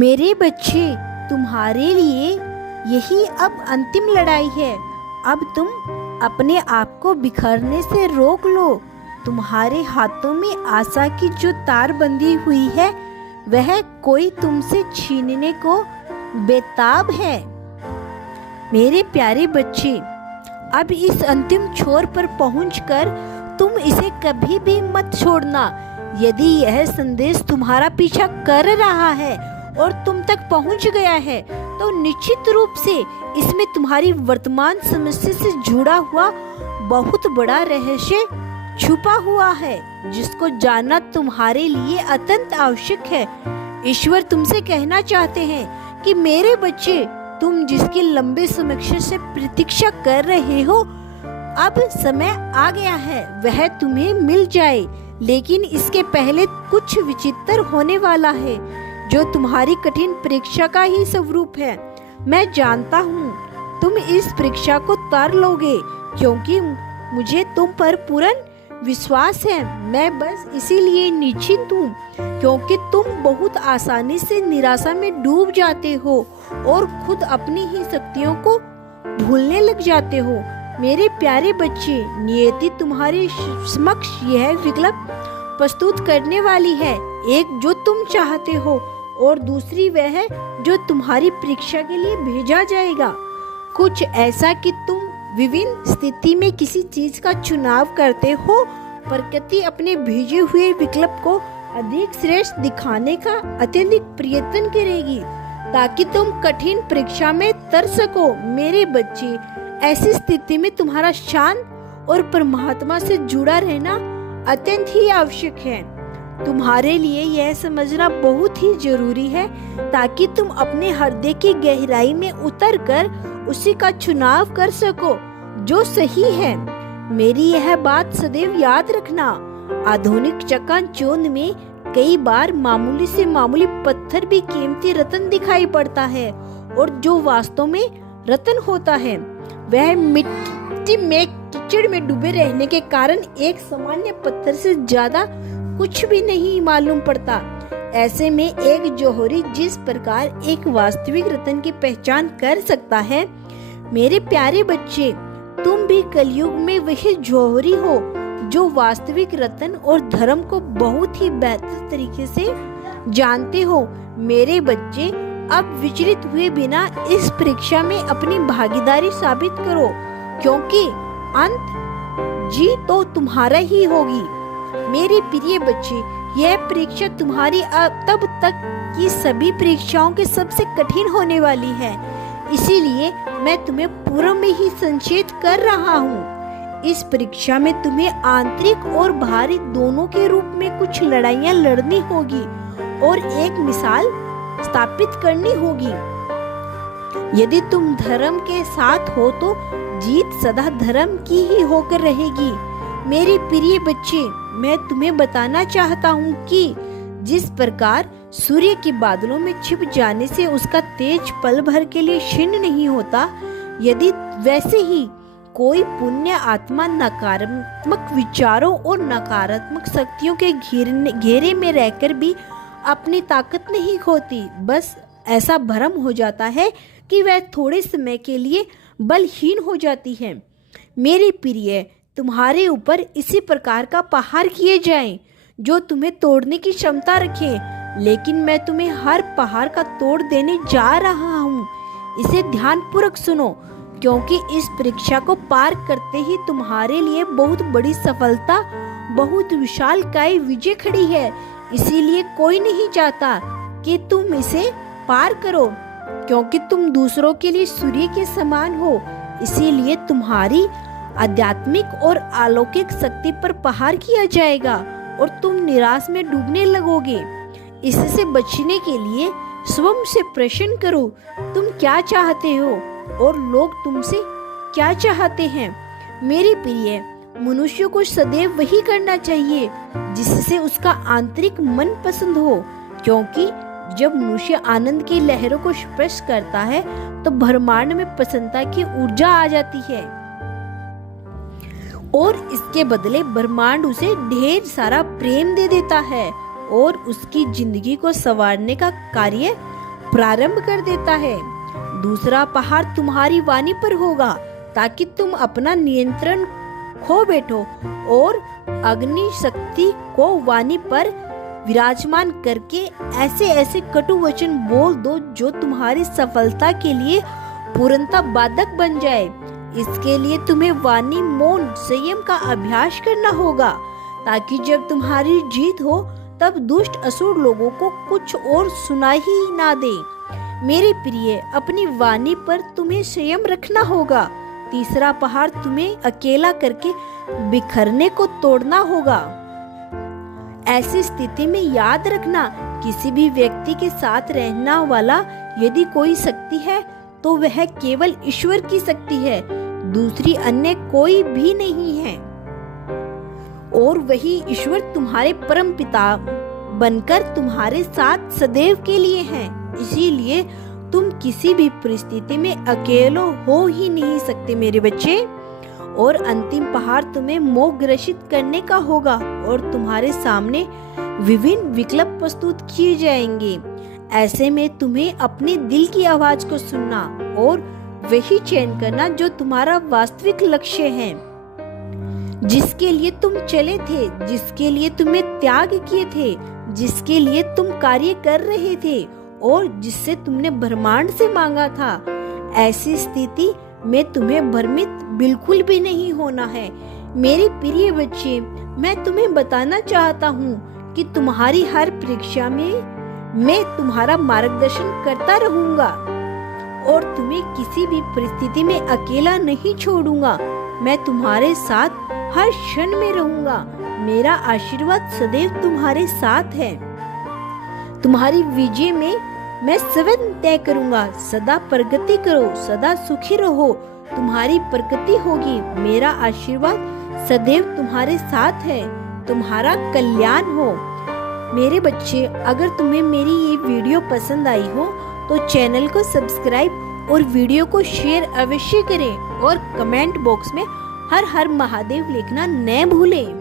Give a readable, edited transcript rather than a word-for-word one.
मेरे बच्चे, तुम्हारे लिए यही अब अंतिम लड़ाई है। अब तुम अपने आप को बिखरने से रोक लो। तुम्हारे हाथों में आशा की जो तार बंधी हुई है वह कोई तुमसे छीनने को बेताब है। मेरे प्यारे बच्चे, अब इस अंतिम छोर पर पहुंचकर तुम इसे कभी भी मत छोड़ना। यदि यह संदेश तुम्हारा पीछा कर रहा है और तुम तक पहुंच गया है तो निश्चित रूप से इसमें तुम्हारी वर्तमान समस्या से जुड़ा हुआ बहुत बड़ा रहस्य छुपा हुआ है, जिसको जानना तुम्हारे लिए अत्यंत आवश्यक है। ईश्वर तुमसे कहना चाहते हैं कि मेरे बच्चे, तुम जिसकी लंबे समय से प्रतीक्षा कर रहे हो, अब समय आ गया है वह तुम्हें मिल जाए। लेकिन इसके पहले कुछ विचित्र होने वाला है जो तुम्हारी कठिन परीक्षा का ही स्वरूप है। मैं जानता हूँ तुम इस परीक्षा को तार लोगे, क्योंकि मुझे तुम पर पूर्ण विश्वास है। मैं बस इसीलिए निश्चिंत हूँ क्योंकि तुम बहुत आसानी से निराशा में डूब जाते हो और खुद अपनी ही शक्तियों को भूलने लग जाते हो। मेरे प्यारे बच्चे, नियति तुम्हारे समक्ष यह विकल्प प्रस्तुत करने वाली है, एक जो तुम चाहते हो और दूसरी वह है जो तुम्हारी परीक्षा के लिए भेजा जाएगा। कुछ ऐसा कि तुम विभिन्न स्थिति में किसी चीज का चुनाव करते हो। प्रकृति अपने भेजे हुए विकल्प को अधिक श्रेष्ठ दिखाने का अत्यधिक प्रयत्न करेगी ताकि तुम कठिन परीक्षा में तर सको। मेरे बच्चे, ऐसी स्थिति में तुम्हारा शांत और परमात्मा से जुड़ा रहना अत्यंत ही आवश्यक है। तुम्हारे लिए यह समझना बहुत ही जरूरी है ताकि तुम अपने हृदय की गहराई में उतरकर उसी का चुनाव कर सको जो सही है। मेरी यह बात सदैव याद रखना। आधुनिक चकाचौंध में कई बार मामूली से मामूली पत्थर भी कीमती रत्न दिखाई पड़ता है, और जो वास्तव में रत्न होता है वह मिट्टी में कीचड़ में डूबे रहने के कारण एक सामान्य पत्थर से ज्यादा कुछ भी नहीं मालूम पड़ता। ऐसे में एक जौहरी जिस प्रकार एक वास्तविक रत्न की पहचान कर सकता है, मेरे प्यारे बच्चे, तुम भी कलयुग में वही जौहरी हो जो वास्तविक रत्न और धर्म को बहुत ही बेहतर तरीके से जानते हो। मेरे बच्चे, अब विचलित हुए बिना इस परीक्षा में अपनी भागीदारी साबित करो, क्योंकि अंत जीत तो तुम्हारा ही होगी। मेरे प्रिय बच्चे, यह परीक्षा तुम्हारी तब तक की सभी परीक्षाओं के सबसे कठिन होने वाली है, इसीलिए मैं तुम्हें पूर्व में ही संचेत कर रहा हूँ। इस परीक्षा में तुम्हें आंतरिक और बाहरी दोनों के रूप में कुछ लड़ाइयाँ लड़नी होगी और एक मिसाल स्थापित करनी होगी। यदि तुम धर्म के साथ हो तो जीत सदा धर्म की ही होकर रहेगी। मेरे प्रिय बच्चे, मैं तुम्हें बताना चाहता हूँ कि जिस प्रकार सूर्य के बादलों में छिप जाने से उसका तेज पल भर के लिए क्षीण नहीं होता, यदि वैसे ही कोई पुण्य आत्मा नकारात्मक विचारों और नकारात्मक शक्तियों के घेरे में रहकर भी अपनी ताकत नहीं खोती। बस ऐसा भ्रम हो जाता है कि वह थोड़े समय के लिए बलहीन हो जाती है। मेरे प्रिय, तुम्हारे ऊपर इसी प्रकार का पहाड़ किए जाएं जो तुम्हें तोड़ने की क्षमता रखे, लेकिन मैं तुम्हें हर पहाड़ का तोड़ देने जा रहा हूँ। इसे ध्यानपूर्वक सुनो, क्योंकि इस परीक्षा को पार करते ही तुम्हारे लिए बहुत बड़ी सफलता, बहुत विशालकाय विजय खड़ी है। इसीलिए कोई नहीं चाहता कि तुम इसे पार करो, क्योंकि तुम दूसरों के लिए सूर्य के समान हो। इसीलिए तुम्हारी आध्यात्मिक और अलौकिक शक्ति पर प्रहार किया जाएगा और तुम निराश में डूबने लगोगे। इससे बचने के लिए स्वयं से प्रश्न करो, तुम क्या चाहते हो और लोग तुमसे क्या चाहते हैं। मेरे प्रिय, मनुष्य को सदैव वही करना चाहिए जिससे उसका आंतरिक मन पसंद हो, क्योंकि जब मनुष्य आनंद की लहरों को स्पर्श करता है तो ब्रह्मांड में प्रसन्नता की ऊर्जा आ जाती है और इसके बदले ब्रह्मांड उसे ढेर सारा प्रेम दे देता है और उसकी जिंदगी को संवारने का कार्य प्रारंभ कर देता है। दूसरा पहाड़ तुम्हारी वाणी पर होगा, ताकि तुम अपना नियंत्रण खो बैठो और अग्नि शक्ति को वाणी पर विराजमान करके ऐसे ऐसे कटु वचन बोल दो जो तुम्हारी सफलता के लिए पूर्णतः बाधक बन जाए। इसके लिए तुम्हें वाणी, मौन, संयम का अभ्यास करना होगा, ताकि जब तुम्हारी जीत हो तब दुष्ट असुर लोगों को कुछ और सुनाई ही ना दे। मेरे प्रिय, अपनी वाणी पर तुम्हें संयम रखना होगा। तीसरा पहाड़ तुम्हें अकेला करके बिखरने को तोड़ना होगा। ऐसी स्थिति में याद रखना, किसी भी व्यक्ति के साथ रहना वाला यदि कोई शक्ति है तो वह केवल ईश्वर की शक्ति है, दूसरी अन्य कोई भी नहीं है। और वही ईश्वर तुम्हारे परम पिता बनकर तुम्हारे साथ सदैव के लिए है। इसीलिए तुम किसी भी परिस्थिति में अकेले हो ही नहीं सकते मेरे बच्चे। और अंतिम पहाड़ तुम्हें मोह ग्रसित करने का होगा और तुम्हारे सामने विभिन्न विकल्प प्रस्तुत किए जाएंगे। ऐसे में तुम्हें अपने दिल की आवाज को सुनना और वही चयन करना जो तुम्हारा वास्तविक लक्ष्य है, जिसके लिए तुम चले थे, जिसके लिए तुमने त्याग किए थे, जिसके लिए तुम कार्य कर रहे थे और जिससे तुमने ब्रह्मांड से मांगा था। ऐसी स्थिति में तुम्हें भ्रमित बिल्कुल भी नहीं होना है। मेरे प्रिय बच्चे, मैं तुम्हें बताना चाहता हूँ कि तुम्हारी हर परीक्षा में मैं तुम्हारा मार्गदर्शन करता रहूंगा और तुम्हें किसी भी परिस्थिति में अकेला नहीं छोड़ूंगा। मैं तुम्हारे साथ हर क्षण में रहूंगा। मेरा आशीर्वाद सदैव तुम्हारे साथ है। तुम्हारी विजय में मैं स्वयं तय करूंगा। सदा प्रगति करो, सदा सुखी रहो, तुम्हारी प्रगति होगी। मेरा आशीर्वाद सदैव तुम्हारे साथ है। तुम्हारा कल्याण हो। मेरे बच्चे, अगर तुम्हें मेरी ये वीडियो पसंद आई हो तो चैनल को सब्सक्राइब और वीडियो को शेयर अवश्य करें और कमेंट बॉक्स में हर हर महादेव लिखना न भूलें।